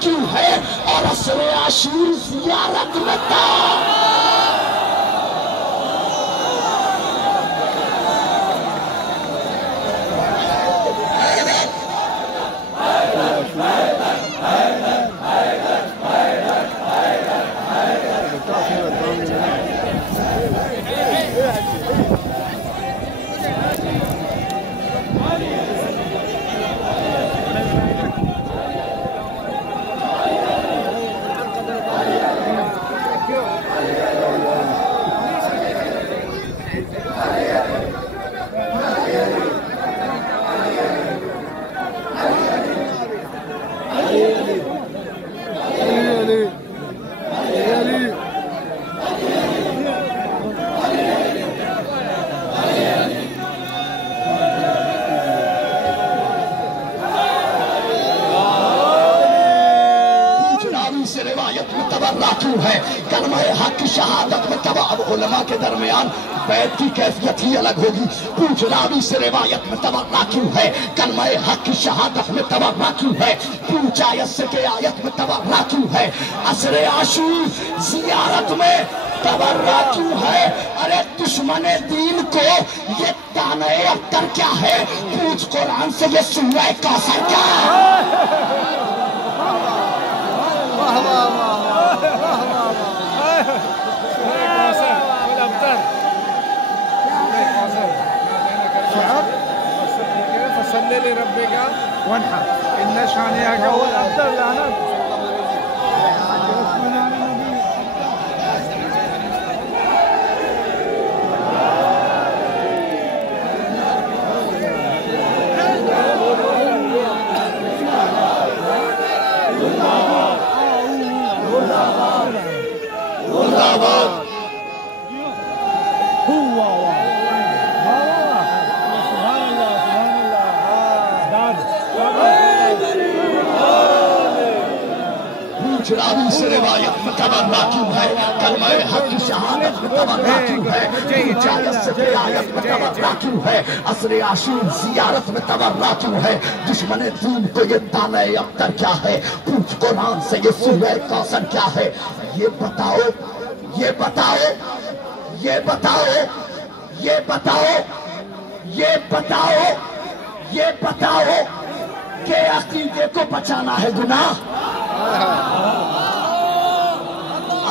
کیوں ہے اور عصر عاشور زیارت میں تھا؟ کلمہ حق کی شہادت میں تبع علماء کے درمیان بیعت کی کیفیت ہی الگ ہوگی. پوچھ راوی سے روایت میں تبرہ کیوں ہے؟ کلمہ حق کی شہادت میں تبرہ کیوں ہے؟ پوچھ آیت سے کہ آیت میں تبرہ کیوں ہے؟ عصر عاشور زیارت میں تبرہ کیوں ہے؟ ارے دشمن دین کو یہ تانع ابتر کیا ہے؟ پوچھ قرآن سے یہ سورہ کوثر کیا ہے؟ فصل لربك وانحر إن شانئك هو الأبتر. راوی سے روایت میں تبرہ کیوں ہے؟ کلمہ حق کی شہادت میں تبرہ کیوں ہے؟ پوچھ آیت سے کہ آیت میں تبرہ کیوں ہے؟ عصر عاشور زیارت میں تبرہ کیوں ہے؟ دشمن دین کو یہ تانع ابتر کیا ہے؟ پوچھ قرآن سے یہ سورہ کوثر کیا ہے؟ یہ بتاؤ یہ بتاؤ یہ بتاؤ یہ بتاؤ یہ بتاؤ یہ بتاؤ کہ عقیدے کو بچانا ہے گناہ؟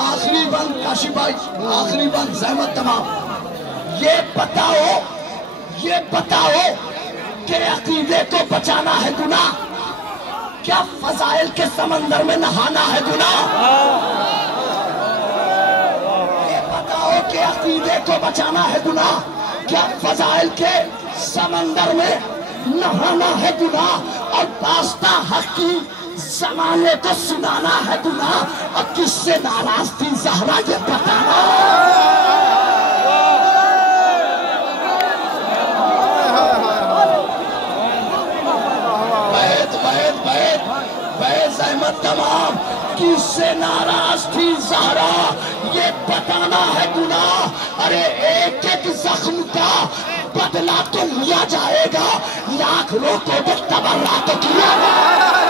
آخری بند کاشی بھائی، آخری بند زحمت تمام. یہ بتاؤ کہ عقیدے کو بچانا ہے گناہ؟ کیا فضائل کے سمندر میں نہانا ہے گناہ؟ یہ بتاؤ کہ عقیدے کو بچانا ہے گناہ؟ کیا فضائل کے سمندر میں نہانا ہے گناہ؟ اور باستہ حق کی زمانے کو سنانا ہے گناہ؟ اور کس سے ناراض تھی زہرا یہ بتانا؟ بیت زحمت تمام. کس سے ناراض تھی زہرا یہ بتانا ہے گناہ؟ ارے ایک ایک زخم کا بدلہ تو لیا جائے گا، لاکھ لوگوں کو تبرہ تو کیا گا.